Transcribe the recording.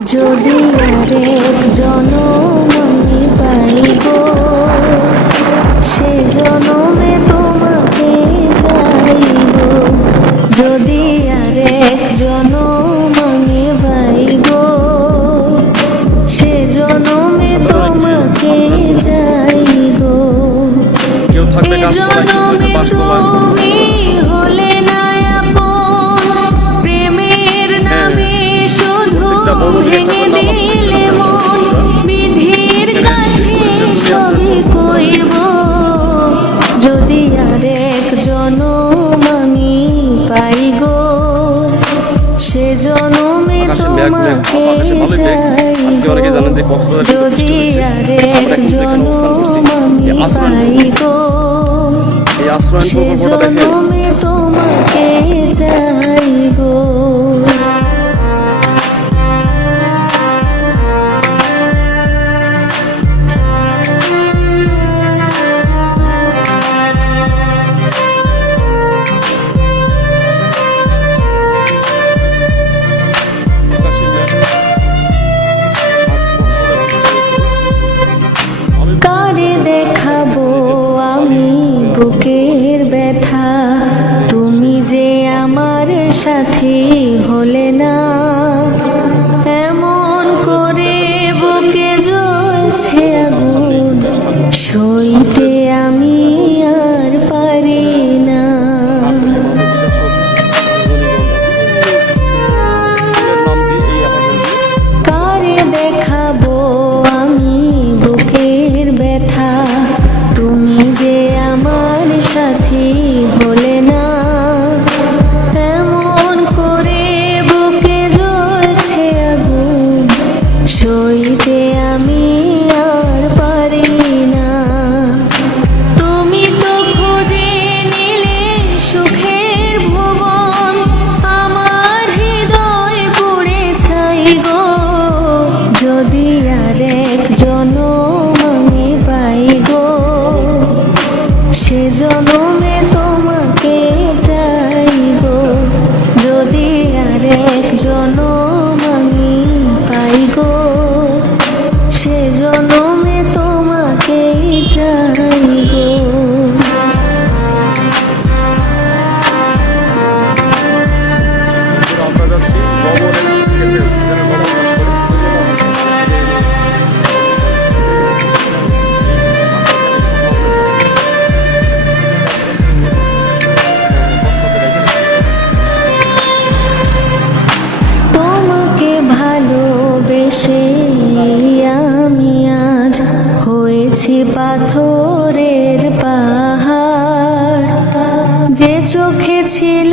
যদি আরেক জনম আমি পাইব, সে জনমে তোমাকে চাইব। যদি আরেক জনম আমি পাইব, সে জনমে তোমাকে চাইব। এ জনমে তুমি হলে না আপন, প্রেমের নামে শুধু ভেঙে দিলে মন। বিধির কাছে সবই কইব, যদি আরেক জনম আমি পাই গো, সে জনমে তোমাকে চাইব। যদি আরেক জনম আমি পাই গো, সে জনমে তোমাকে চাইব। কারে দেখাবো আমি বুকের ব্যথা, তুমি যে আমার সাথী হলে না। এমন করে বুকে জ্বলছে আগুন, সইতে আমি আর পারি না। কারে দেখাবো আমি বুকের ব্যথা, তুমি যে আমার সাথী হলে না। এমন করে বুকে জ্বলছে আগুন, সইতে আমি আর পারি না। তুমি তো খুঁজে নিলে সুখের ভুবন, আমার হৃদয় পুড়ে ছাই গো। যদি আরেক জনম আমি পাই গো, সে জনমে তোমাকে চাইব। যদি আরেক জনম আমি পাই গো, সে জনমে তোমাকে চাইব। তোমাকে ভালোবেসে আমি আজ হয়েছি পাথরের পাহাড়। যে চোখে ছিল